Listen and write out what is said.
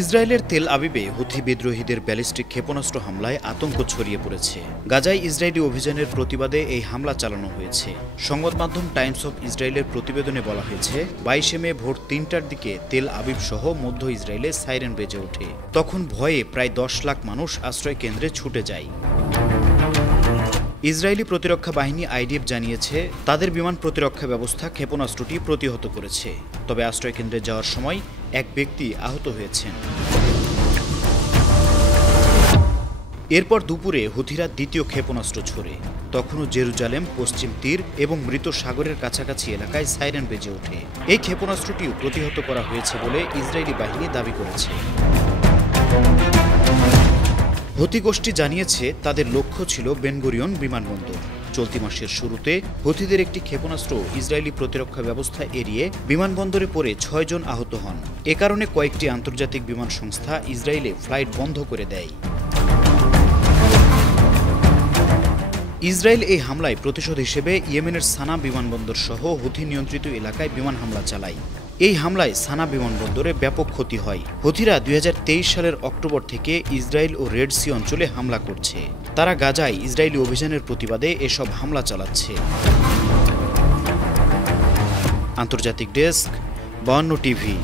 ইসরায়েলের তেল আবিবে হুথি বিদ্রোহীদের ব্যালিস্টিক ক্ষেপণাস্ত্র হামলায় আতঙ্ক ছড়িয়ে পড়েছে। গাজায় ইসরায়েলি অভিযানের প্রতিবাদে এই হামলা চালানো হয়েছে। সংবাদ মাধ্যম টাইমস অফ ইসরায়েলের প্রতিবেদনে বলা হয়েছে, 22 মে ভোর 3টার দিকে তেল আবিব সহ মধ্য ইসরায়েলে সাইরেন বেজে ওঠে। তখন ভয়ে প্রায় 10 লাখ মানুষ আশ্রয় কেন্দ্রে ছুটে যায়। ইসরায়েলি প্রতিরক্ষা বাহিনী আইডিএফ জানিয়েছে, তাদের বিমান প্রতিরক্ষা ব্যবস্থা ক্ষেপণাস্ত্রটি প্রতিহত করেছে। তবে আশ্রয়কেন্দ্রে যাওয়ার সময় এক ব্যক্তি আহত হয়েছেন। এরপর দুপুরে হুথিরা দ্বিতীয় ক্ষেপণাস্ত্র ছোড়ে। তখনও জেরুজালেম, পশ্চিম তীর এবং মৃত সাগরের কাছাকাছি এলাকায় সাইরেন বেজে ওঠে। এই ক্ষেপণাস্ত্রটিও প্রতিহত করা হয়েছে বলে ইসরায়েলি বাহিনী দাবি করেছে। হুথি গোষ্ঠী জানিয়েছে, তাদের লক্ষ্য ছিল বেন গুরিয়ন বিমানবন্দর। চলতি মাসের শুরুতে হুথিদের একটি ক্ষেপণাস্ত্র ইসরায়েলি প্রতিরক্ষা ব্যবস্থা এড়িয়ে বিমানবন্দরে পড়ে 6 জন আহত হন। এ কারণে কয়েকটি আন্তর্জাতিক বিমান সংস্থা ইসরায়েলে ফ্লাইট বন্ধ করে দেয়। ইসরায়েল এই হামলায় প্রতিশোধ হিসেবে ইয়েমেনের সানা বিমানবন্দর সহ হুথি নিয়ন্ত্রিত এলাকায় বিমান হামলা চালায়। এই হামলায় সানা বিমানবন্দরে ব্যাপক ক্ষতি হয়। হুথিরা 2023 সালের অক্টোবর থেকে ইসরায়েল ও রেড সি অঞ্চলে হামলা করছে। তারা গাজায় ইসরায়েলি অভিযানের প্রতিবাদে এসব হামলা চালাচ্ছে। আন্তর্জাতিক ডেস্ক, 52 টিভি।